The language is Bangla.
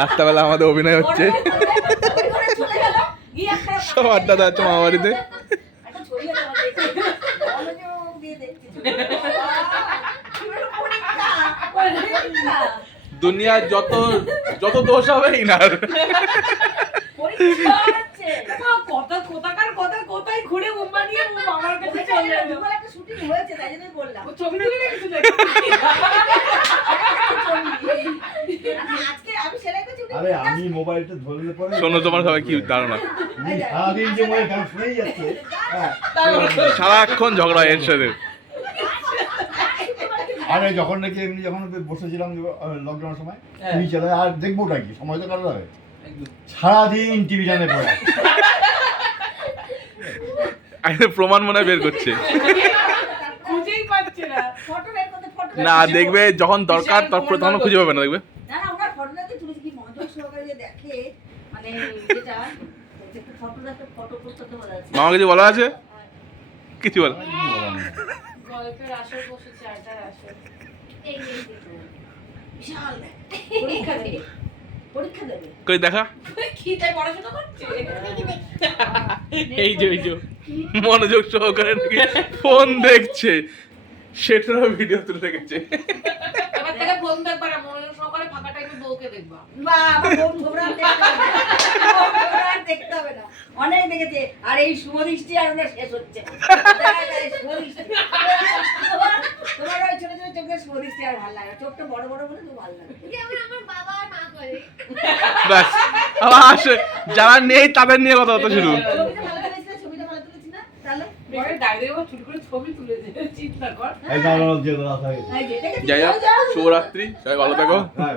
রাত্রাবেলা আমাদের অভিনয় হচ্ছে, সব আড্ডা দেওয়া মামা বাড়িতে। দুনিয়ার যত যত দোষ হবে ইনার। কোথায় ঘুরে উম্মা নিয়ে আমার কাছে চলে এলো। একটা শুটিং হয়েছে তাই জন্য বললাম। ছবি তুলে রেখেছিল। আজকে আমি সেলাই করছি। আরে আমি মোবাইলটা ধরলে পরে শোনো তোমার সবাই কি ধারণা, সারাদিন যে মোবাইল গান শুনেই যাচ্ছে। হ্যাঁ সারাক্ষণ ঝগড়া এর সাথে। আরে যখন নাকি এমনি যখন বসেছিলাম লকডাউনের সময় টিভি চালায়, আর দেখবোটা কি, সময় তো কাটতে হবে, সারাদিন টিভি টানে পড়ে। প্রমাণ মনে হয় বের করছে খুঁজেই পাচ্ছে না। ফটো বের করতে ফটো না, দেখবে যখন দরকার তখন খুঁজে পাবে না, দেখবে। না না ওনার ফটোটাতে তুলেছি কি মনোযোগ সহকারে যে দেখে, মানে এটা ফটোটা একটা ফটো করতে বলা আছে। মামা কিছু বলা আছে? কিছু বল। গল্পের আসর বসেছে, আড্ডার আসর। এই বিশাল পরীক্ষা দেবে, পরীক্ষা দেবে। কই দেখা কি তাই পড়াশোনা করছে? এই যে মনোযোগ সহকারে ফোন দেখছে, সেটারও ভিডিও তুলে রেখেছে। এবার থেকে ফোন দেখবা না, মনোযোগ সহকারে ফাঁকা টাইমে বউকে দেখবা। বাবা ফোন ঘোরা দেখতে হবে না, অনেক দেখেছে। আর এই শুভদৃষ্টি আর ওটা শেষ হচ্ছে না। শুভদৃষ্টি তোমার ওই ছোট ছোট চোখের শুভদৃষ্টি আর ভালো লাগে, চোখটা বড় বড় বলে তো ভালো লাগে। আমার বাবা মা করে ব্যাস আবার আসে, যারা নেই তাদের নিয়ে কথা হতো শুরু। ছবিটা ভালো তুলেছি না? তাহলে পরে ডাইরেক্ট ও চুট করে ছবি তুলে দে, চিন্তা কর। এই দাঁড়ানো যে দাঁড়া থাকে। এই যে দেখেছিস? যাই হোক, শুভরাত্রি, সবাই ভালো থাকো। হ্যাঁ